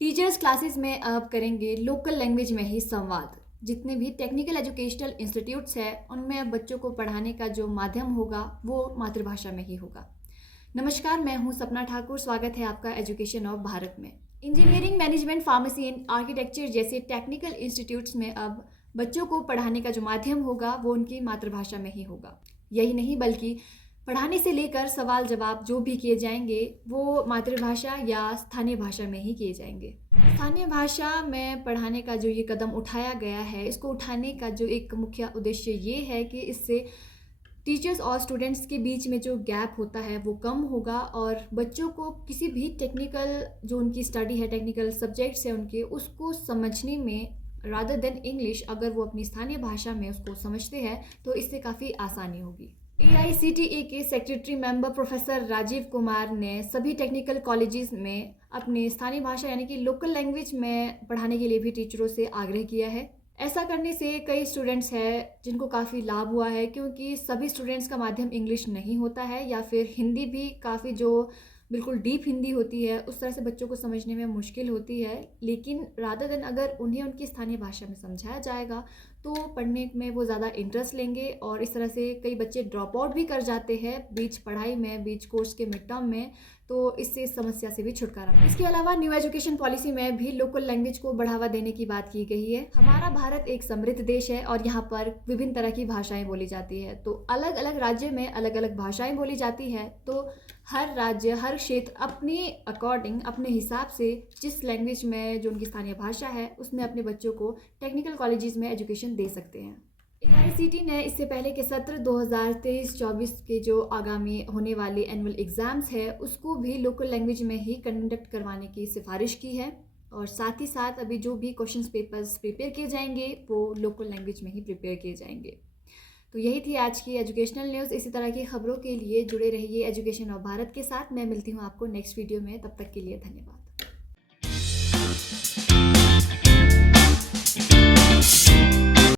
Teachers classes में अब करेंगे लोकल लैंग्वेज में ही संवाद। जितने भी टेक्निकल एजुकेशनल इंस्टीट्यूट्स हैं उनमें अब बच्चों को पढ़ाने का जो माध्यम होगा वो मातृभाषा में ही होगा। नमस्कार, मैं हूं सपना ठाकुर। स्वागत है आपका एजुकेशन ऑफ भारत में। Engineering, management, pharmacy and architecture जैसे टेक्निकल इंस्टीट्यूट्स में अब बच्चों को पढ़ाने का जो माध्यम होगा वो उनकी मातृभाषा में ही होगा। यही नहीं बल्कि पढ़ाने से लेकर सवाल जवाब जो भी किए जाएंगे वो मातृभाषा या स्थानीय भाषा में ही किए जाएंगे। स्थानीय भाषा में पढ़ाने का जो ये कदम उठाया गया है, इसको उठाने का जो एक मुख्य उद्देश्य ये है कि इससे टीचर्स और स्टूडेंट्स के बीच में जो गैप होता है वो कम होगा और बच्चों को किसी भी टेक्निकल जो उनकी स्टडी है, टेक्निकल सब्जेक्ट्स है उनके, उसको समझने में रादर देन इंग्लिश अगर वो अपनी स्थानीय भाषा में उसको समझते हैं तो इससे काफ़ी आसानी होगी। AICTE के secretary member professor Rajiv Kumar ने सभी टेक्निकल कॉलेजेस में अपने स्थानीय भाषा यानी कि लोकल लैंग्वेज में पढ़ाने के लिए भी टीचरों से आग्रह किया है। ऐसा करने से कई स्टूडेंट्स हैं जिनको काफ़ी लाभ हुआ है, क्योंकि सभी स्टूडेंट्स का माध्यम इंग्लिश नहीं होता है या फिर हिंदी भी काफ़ी जो बिल्कुल डीप हिंदी होती है उस तरह से बच्चों को समझने में मुश्किल होती है। लेकिन रादर देन अगर उन्हें उनकी स्थानीय भाषा में समझाया जाएगा तो पढ़ने में वो ज़्यादा इंटरेस्ट लेंगे और इस तरह से कई बच्चे ड्रॉप आउट भी कर जाते हैं बीच पढ़ाई में, बीच कोर्स के मिड टर्म में, तो इससे इस समस्या से भी छुटकारा मिले। इसके अलावा न्यू एजुकेशन पॉलिसी में भी लोकल लैंग्वेज को बढ़ावा देने की बात की गई है। हमारा भारत एक समृद्ध देश है और यहाँ पर विभिन्न तरह की भाषाएं बोली जाती है, तो अलग अलग राज्य में अलग अलग भाषाएं बोली जाती है। तो हर राज्य, हर क्षेत्र अपने अकॉर्डिंग, अपने हिसाब से जिस लैंग्वेज में जो उनकी स्थानीय भाषा है उसमें अपने बच्चों को टेक्निकल कॉलेजेस में एजुकेशन दे सकते हैं। AICTE ने इससे पहले के सत्र 2023-24 के जो आगामी होने वाले एनुअल एग्ज़ाम्स है उसको भी लोकल लैंग्वेज में ही कंडक्ट करवाने की सिफारिश की है और साथ ही साथ अभी जो भी क्वेश्चंस पेपर्स प्रिपेयर किए जाएंगे वो लोकल लैंग्वेज में ही प्रिपेयर किए जाएंगे। तो यही थी आज की एजुकेशनल न्यूज़। इसी तरह की खबरों के लिए जुड़े रहिए एजुकेशन ऑफ भारत के साथ। मैं मिलती हूँ आपको नेक्स्ट वीडियो में, तब तक के लिए धन्यवाद।